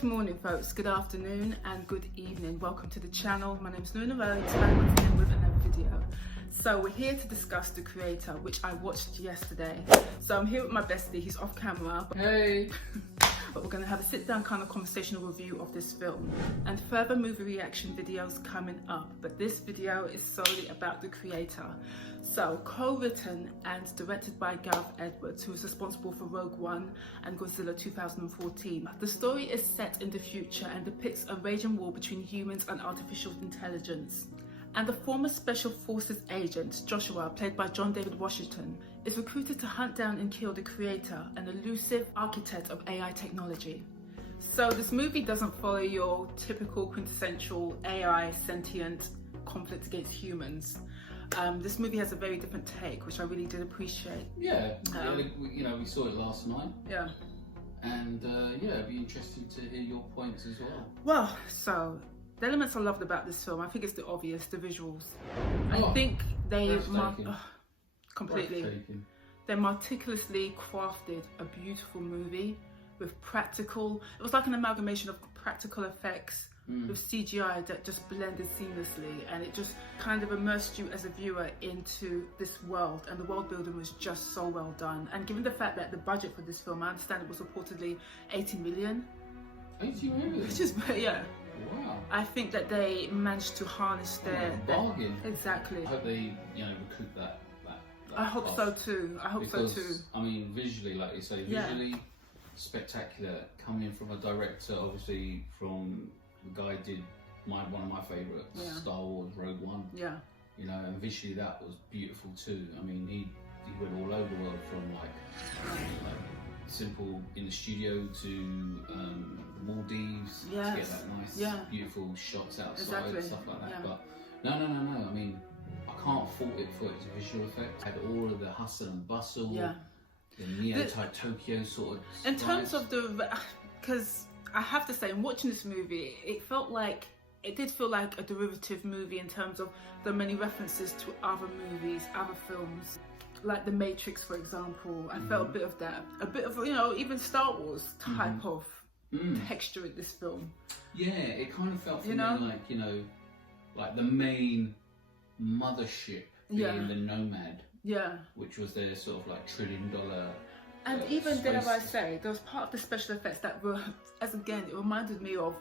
Good morning folks, good afternoon and good evening. Welcome to the channel. My name is Luna Avengers, back once again with another video. So we're here to discuss The Creator, which I watched yesterday. So I'm here with my bestie, he's off camera. Hey! But we're going to have a sit-down kind of conversational review of this film and further movie reaction videos coming up. But this video is solely about The Creator. So co-written and directed by Gareth Edwards, who is responsible for Rogue One and Godzilla 2014. The story is set in the future and depicts a raging war between humans and artificial intelligence. And the former Special Forces agent, Joshua, played by John David Washington, is recruited to hunt down and kill the creator, an elusive architect of AI technology. So this movie doesn't follow your typical quintessential AI sentient conflict against humans. This movie has a very different take, which I really did appreciate. Yeah, we saw it last night. Yeah. And yeah, it'd be interesting to hear your points as well. Well, so the elements I loved about this film, I think it's the obvious, the visuals. I think they completely. They meticulously crafted a beautiful movie with practical. It was like an amalgamation of practical effects with CGI that just blended seamlessly, and it just kind of immersed you as a viewer into this world, and the world building was just so well done. And given the fact that the budget for this film, I understand it was reportedly 80 million. 80 million? Which is, yeah. Wow. I think that they managed to harness their bargain. Exactly. I hope they, recoup that I hope cost. so too. I hope so too. I mean, visually, like you say, visually spectacular. Coming from a director, obviously from the guy who did one of my favourites, Star Wars Rogue One. Yeah. And visually that was beautiful too. I mean, he went all over the world, from like simple in the studio to Maldives to get that nice, beautiful shots outside and stuff like that. But no. I mean, I can't fault it for its visual effects. It had all of the hustle and bustle, the neo-type Tokyo sort of. In terms of because I have to say, in watching this movie, it did feel like a derivative movie in terms of the many references to other movies, other films. Like The Matrix, for example. I felt a bit of that. A bit of, even Star Wars type of texture in this film. Yeah, it kind of felt for me like the main mothership being the Nomad. Yeah. Which was their sort of like $1 trillion. And even, dare I say, there was part of the special effects that were, it reminded me of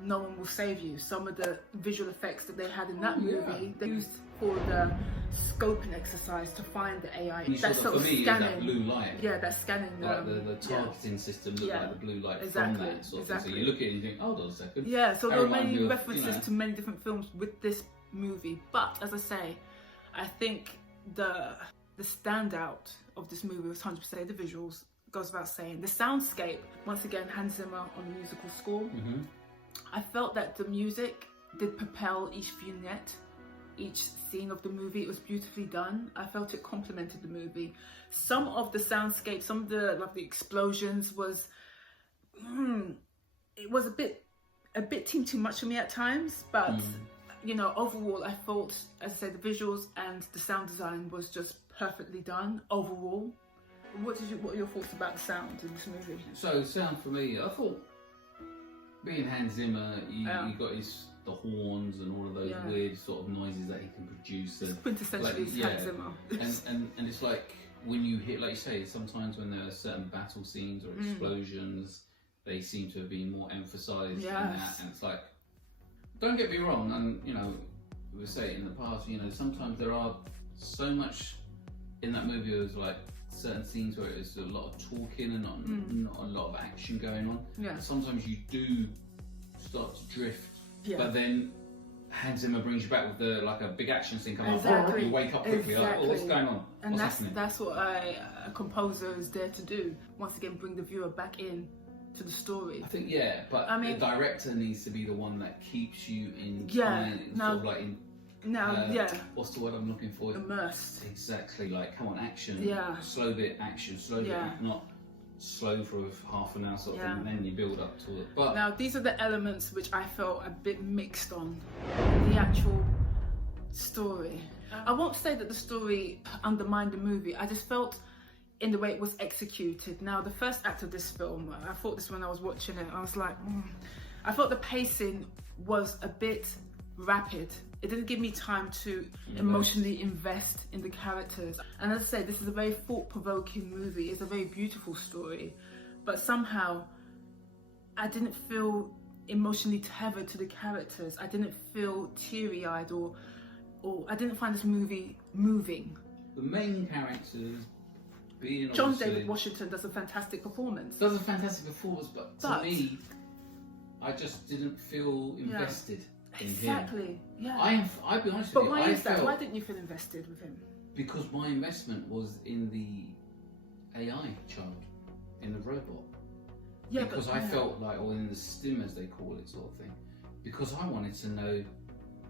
No One Will Save You. Some of the visual effects that they had in that movie, they used for the scoping exercise to find the AI. That sort of scanning. That blue light. Yeah, that scanning. Like the targeting system looked like the blue light from that sort of thing. So you look at it and you think, hold on a second. Yeah, so there were many references to many different films with this movie. But as I say, I think the standout of this movie was 100% the visuals. Goes without saying. The soundscape, once again, Hans Zimmer on the musical score. I felt that the music did propel each vignette, each scene of the movie. It was beautifully done. I felt it complemented the movie. Some of the soundscape, some of the explosions was, it was a bit too much for me at times. But overall, I thought, as I said, the visuals and the sound design was just perfectly done overall. What are your thoughts about the sound in this movie? So sound for me, I thought, being Hans Zimmer, you got the horns and all of those weird sort of noises that he can produce. And quintessentially Hans Zimmer. and it's like when you hear, like you say, sometimes when there are certain battle scenes or explosions, they seem to have been more emphasised in that. And it's like, don't get me wrong, and we were saying in the past, sometimes there are so much in that movie. There was like certain scenes where it's a lot of talking and not a lot of action going on. Yeah. Sometimes you do start to drift, but then Hans Zimmer brings you back with a big action scene coming up. You wake up quickly, like, what's going on? And that's what a composer is there to do. Once again, bring the viewer back in to the story. I think but I mean, the director needs to be the one that keeps you in. What's the word I'm looking for? Immersed. Exactly. Like, come on, action. Yeah. Slow bit, action. Slow bit, not slow for half an hour sort of thing, and then you build up to it. But now these are the elements which I felt a bit mixed on. The actual story. I won't say that the story undermined the movie. I just felt in the way it was executed. Now, the first act of this film, I thought this when I was watching it, I was like, I thought the pacing was a bit rapid. It didn't give me time to emotionally invest in the characters. And as I say, this is a very thought-provoking movie. It's a very beautiful story, but somehow I didn't feel emotionally tethered to the characters. I didn't feel teary-eyed, or I didn't find this movie moving. The main characters being John David Washington does a fantastic performance. Does a fantastic performance, but to me, I just didn't feel invested in him. Exactly. Yeah. I'll be honest with you. But why is that? Why didn't you feel invested with him? Because my investment was in the AI child, in the robot. Yeah, because I felt like, or in the stim as they call it, sort of thing. Because I wanted to know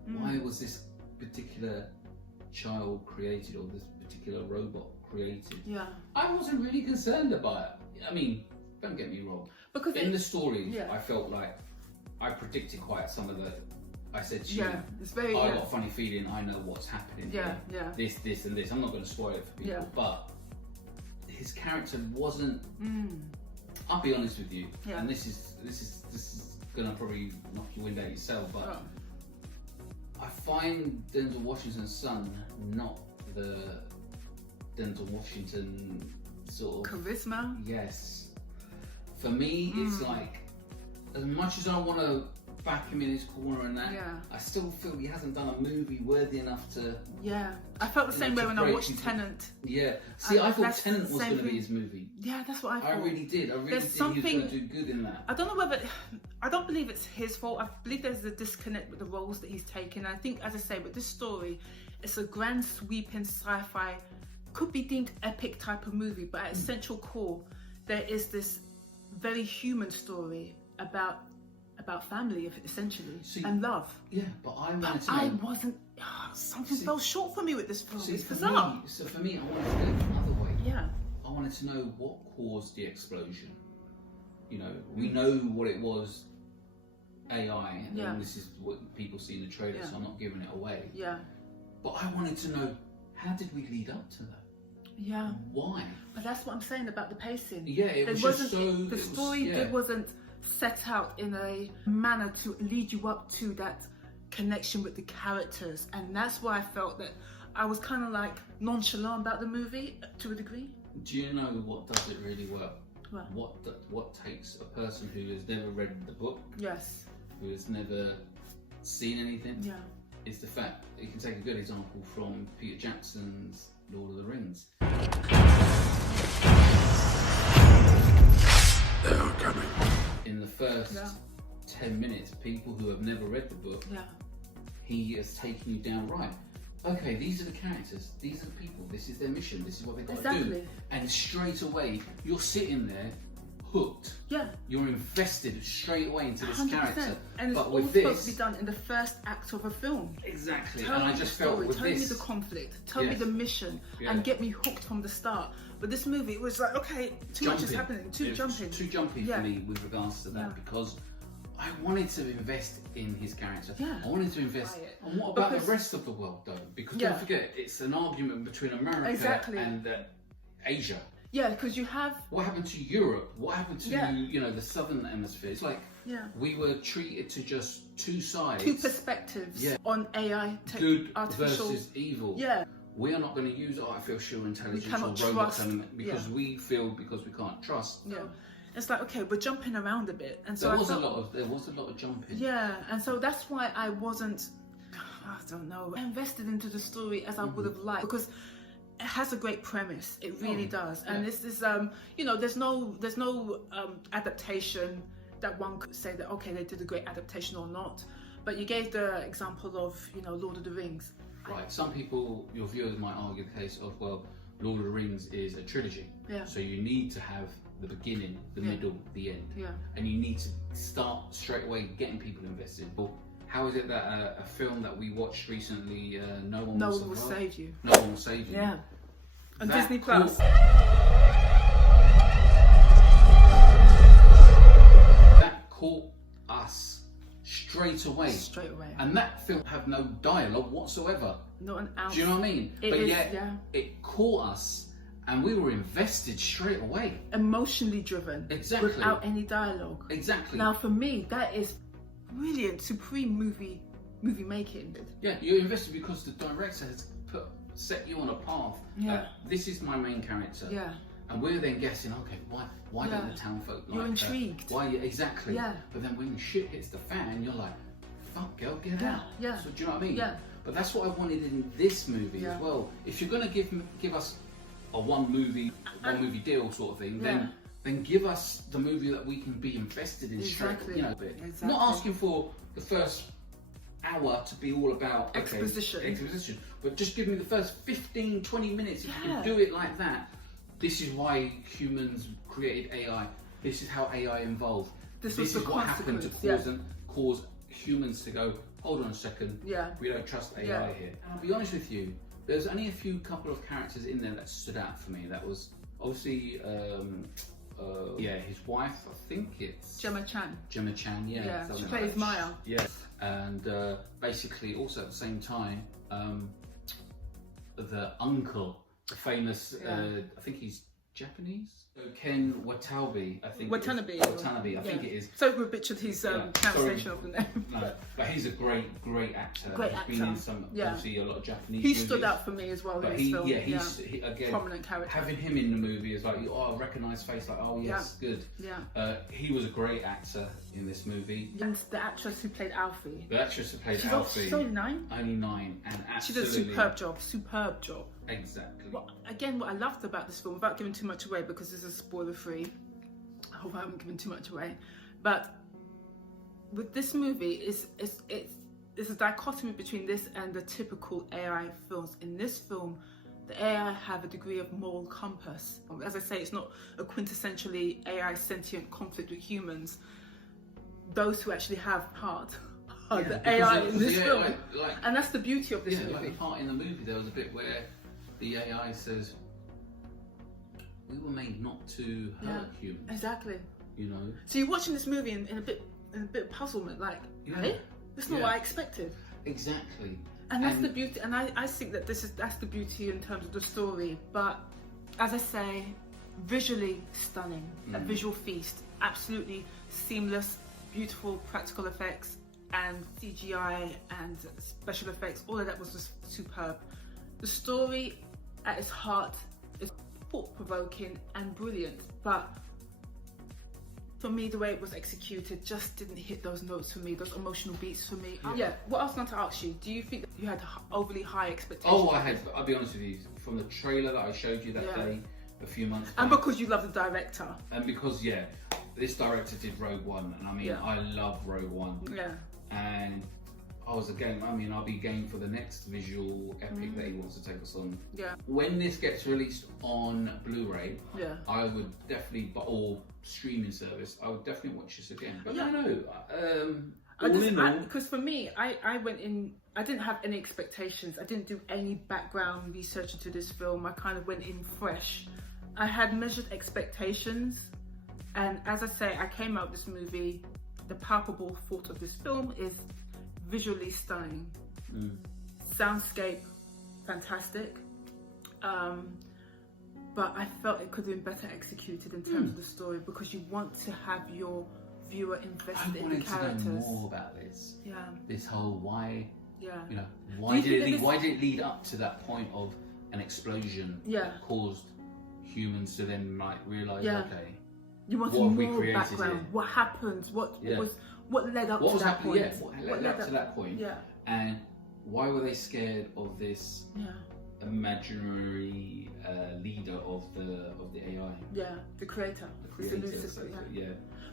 why was this particular child created, or this particular robot created. Yeah. I wasn't really concerned about it. I mean, don't get me wrong. Because in the story, I felt like I predicted quite some of the. I said to you, it's very. I got a funny feeling. I know what's happening. Yeah, here. This, and this. I'm not going to spoil it for people, but his character wasn't. I'll be honest with you, and this is gonna probably knock your wind out yourself, but I find Denzel Washington's son not the Denzel Washington sort of charisma. Yes, for me, it's like as much as I want to back him in his corner and that, I still feel he hasn't done a movie worthy enough to. Yeah, I felt the same way when I watched Tenet. Yeah, see, I thought Tenet was going to be his movie. Yeah, that's what I thought. I really did. I really think he was going to do good in that. I don't know whether. I don't believe it's his fault. I believe there's a disconnect with the roles that he's taken. I think, as I say, with this story, it's a grand sweeping sci-fi, could be deemed epic type of movie, but at its central core, there is this very human story about family, essentially, and love. Yeah, but I wanted to know. I wasn't. Something fell short for me with this film. It's bizarre. So for me, I wanted to go another way. Yeah. I wanted to know what caused the explosion. You know, we know what it was, AI, and this is what people see in the trailer, so I'm not giving it away. Yeah. But I wanted to know, how did we lead up to that? Yeah. Why? But that's what I'm saying about the pacing. Yeah, it wasn't. The story wasn't set out in a manner to lead you up to that connection with the characters, and that's why I felt that I was kind of like nonchalant about the movie to a degree. Do you know what does it really well? What takes a person who has never read the book, who has never seen anything, is the fact that you can take a good example from Peter Jackson's Lord of the Rings. They are coming. In the first 10 minutes, people who have never read the book, he has taken you down right. Okay, these are the characters, these are the people, this is their mission, this is what they've got to do. And straight away, you're sitting there, hooked. Yeah. You're invested straight away into this 100%. Character. And it's all supposed to be done in the first act of a film. Exactly. And I just felt with tell me the conflict, tell me the mission, and get me hooked from the start. But this movie, it was like, okay, too much is happening, too jumping. Too jumpy for me with regards to that, because I wanted to invest in his character. Yeah. I wanted to invest. And what about the rest of the world, though? Because don't forget, it's an argument between America and Asia. Yeah, because you have. What happened to Europe? What happened to the southern hemisphere? It's like we were treated to just two sides, two perspectives on AI, good versus evil. Yeah. We are not going to use artificial intelligence or robots because we can't trust. Yeah. It's like, okay, we're jumping around a bit, and so there was a lot of jumping. Yeah, and so that's why I wasn't, I don't know, invested into the story as I would have liked, because it has a great premise. It really does, and this is there's no adaptation that one could say that okay, they did a great adaptation or not. But you gave the example of Lord of the Rings. Right. Some people, your viewers might argue the case of, well, Lord of the Rings is a trilogy. Yeah. So you need to have the beginning, the middle, the end. Yeah. And you need to start straight away getting people invested. But how is it that a film that we watched recently, No One Will Save You? No One Will Save You. Yeah. On Disney Plus. That caught us straight away. And that film had no dialogue whatsoever. Not an ounce. Do you know what I mean? It caught us, And we were invested straight away. Emotionally driven. Exactly. Without any dialogue. Exactly. Now for me, that is brilliant, supreme movie making. Yeah, you're invested because the director has set you on a path. Yeah. This is my main character. Yeah. And we're then guessing, okay, why don't the town folk like You're intrigued. Why? Exactly. Yeah. But then when shit hits the fan, you're like, fuck, girl, get out. Yeah. So do you know what I mean? Yeah. But that's what I wanted in this movie as well. If you're gonna give us a one movie deal sort of thing, then give us the movie that we can be invested in straight. You know, Exactly. Not asking for the first hour to be all about exposition, but just give me the first 15-20 minutes. If you can do it like that, this is why humans created AI. This is how AI evolved. This is what happened to cause humans to go, hold on a second, we don't trust AI here. And I'll be honest with you, there's only a couple of characters in there that stood out for me. That was obviously his wife, I think it's Gemma Chan, yeah. She plays Maya. Yeah. And basically also at the same time, the uncle, the famous, I think he's Japanese. So Ken Watanabe, I think. Watanabe, I think it is. So we butchered his translation of the name. No, but he's a great actor. He's been in some, obviously, a lot of Japanese He movies. stood out for me as well in this film. He's again, prominent character. Having him in the movie is like, I recognise face, like, oh yes, good. Yeah. He was a great actor in this movie. And the actress who played Alfie. Alfie. She's only 9. Only 9, and she did a superb job. Exactly. What I loved about this film, without giving too much away because this is spoiler free, I hope I haven't given too much away, but with this movie, it's a dichotomy between this and the typical AI films. In this film, the AI have a degree of moral compass. As I say, it's not a quintessentially AI sentient conflict with humans. Those who actually have heart are the AI in this film. And that's the beauty of this movie. Like the part in the movie, there was a bit where the AI says, we were made not to hurt humans. Exactly. You know? So you're watching this movie in a bit of puzzlement, like, hey, that's not what I expected. Exactly. And that's the beauty, and I think that that's the beauty in terms of the story. But as I say, visually stunning, a visual feast, absolutely seamless, beautiful practical effects and CGI and special effects. All of that was just superb. The story at its heart is thought-provoking and brilliant, but for me, the way it was executed just didn't hit those notes for me, those emotional beats for me. What I was going to ask you, do you think that you had overly high expectations? Oh, I had. I'll be honest with you, from the trailer that I showed you that day, a few months ago. And because you love the director. And because, this director did Rogue One, and I mean, I love Rogue One. Yeah. And I was I'll be game for the next visual epic that he wants to take us on. Yeah. When this gets released on Blu-ray, I would definitely, or streaming service, I would definitely watch this again. But I don't know. Because for me, I went in, I didn't have any expectations. I didn't do any background research into this film. I kind of went in fresh. I had measured expectations. And as I say, I came out of this movie, the palpable thought of this film is visually stunning, soundscape fantastic, but I felt it could have been better executed in terms of the story, because you want to have your viewer invested in the characters. I wanted to know more about this. This whole why. You know, why did it lead up to that point of an explosion that caused humans to then realise, okay, you want more background. What happened? What led up to that point? What led up to that point? And why were they scared of this imaginary leader of the AI? The creator.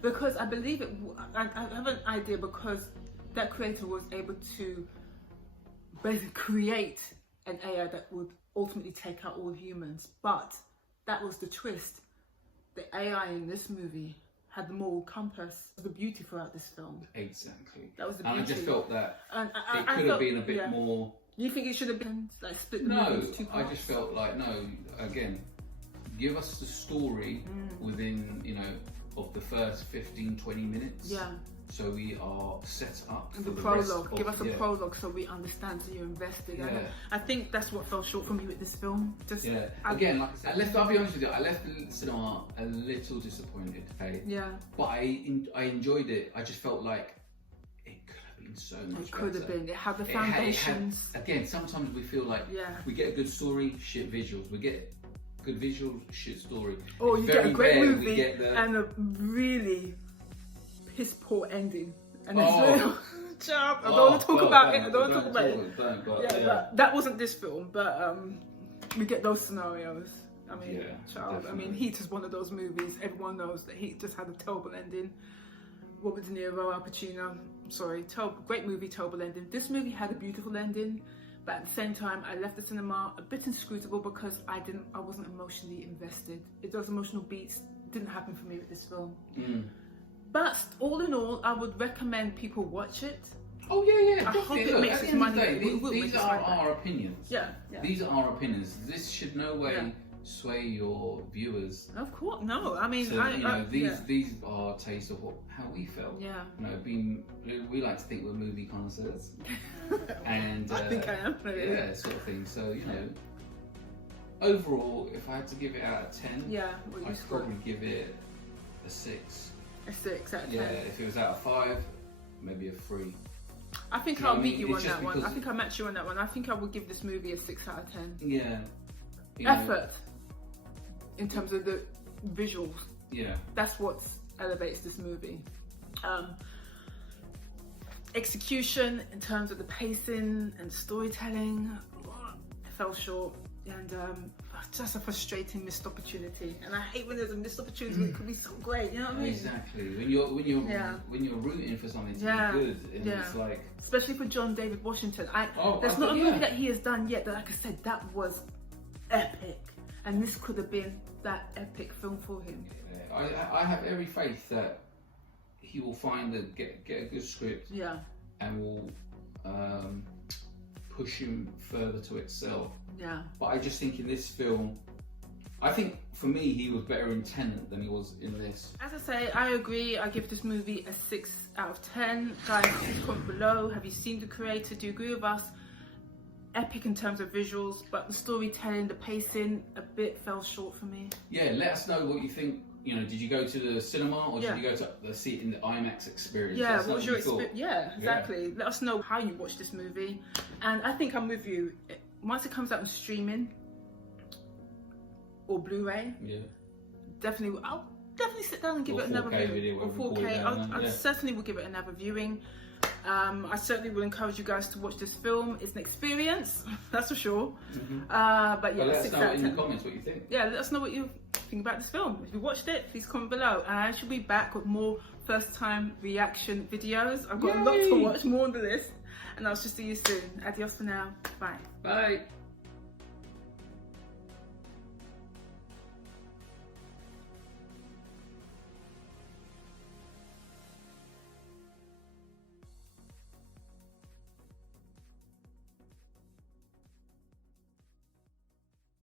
Because I believe I have an idea, because that creator was able to basically create an AI that would ultimately take out all humans. But that was the twist. The AI in this movie had the moral compass, the beauty throughout this film. Exactly. That was the beauty. And I just felt that it could have been a bit more. You think it should have been like split the movie into two parts? I just felt like again, give us the story within of the first 15-20 minutes. so we are set up and for the the prologue. rest Give of, us a prologue so we understand, so you're invested. Yeah. I think that's what fell short for me with this film. Just again, like I said, I'll be honest with you, I left the cinema a little disappointed. Okay. Yeah. But I enjoyed it. I just felt like it could have been so much. It could have been. It had the foundations. Again, sometimes we feel like we get a good story, shit visuals. We get good visuals, shit story. Or you get a great movie and a really piss poor ending. And it's real. I don't want to talk about it. I don't want to talk about it. But that wasn't this film. But we get those scenarios. I mean, definitely. I mean, Heat is one of those movies. Everyone knows that Heat just had a terrible ending. Robert De Niro, Al Pacino. Sorry, great movie, terrible ending. This movie had a beautiful ending, but at the same time, I left the cinema a bit inscrutable because I wasn't emotionally invested. Those emotional beats didn't happen for me with this film. But all in all, I would recommend people watch it. Oh yeah. I hope it makes its money. These are our opinions. Yeah. These are our opinions. This should no way sway your viewers. Of course, no. I mean, so, these are tastes of how we felt. Yeah. You know, we like to think we're movie connoisseurs, and I think I am. Yeah, sort of thing. So you know, overall, if I had to give it out of 10, I'd probably give it a 6. A 6 out of 10. Yeah, if it was out of 5, maybe a 3. I think I'll meet you on that one. I think I'll match you on that one. I think I would give this movie a 6 out of 10. Yeah. Effort. In terms of the visuals. Yeah. That's what elevates this movie. Execution, in terms of the pacing and storytelling, fell short. And just a frustrating missed opportunity, and I hate when there's a missed opportunity when it could be so great. You know what I mean? Exactly. When you're rooting for something to be good, and it's like, especially for John David Washington. There's not a movie that he has done yet that, like I said, that was epic, and this could have been that epic film for him. Yeah, I have every faith that he will get a good script. Yeah. And will push him further to excel. Yeah. But I just think in this film, I think for me he was better in Tenet than he was in this. As I say, I agree. I give this movie a 6 out of 10. Guys, please comment below. Have you seen the creator? Do you agree with us? Epic in terms of visuals, but the storytelling, the pacing, a bit fell short for me. Yeah, let us know what you think. You know, did you go to the cinema or did you go to see it in the IMAX experience? Yeah, what was your experience? Yeah, exactly. Yeah. Let us know how you watched this movie. And I think I'm with you. Once it comes out on streaming or Blu-ray, I'll definitely sit down and give it another viewing. Or 4K. I certainly will give it another viewing. I certainly will encourage you guys to watch this film. It's an experience, that's for sure. But yeah, let us know in the comments what you think. Yeah, let us know what you think about this film. If you watched it, please comment below. And I shall be back with more first-time reaction videos. I've got a lot to watch, more on the list. And I'll just see you soon. Adios for now. Bye. Bye.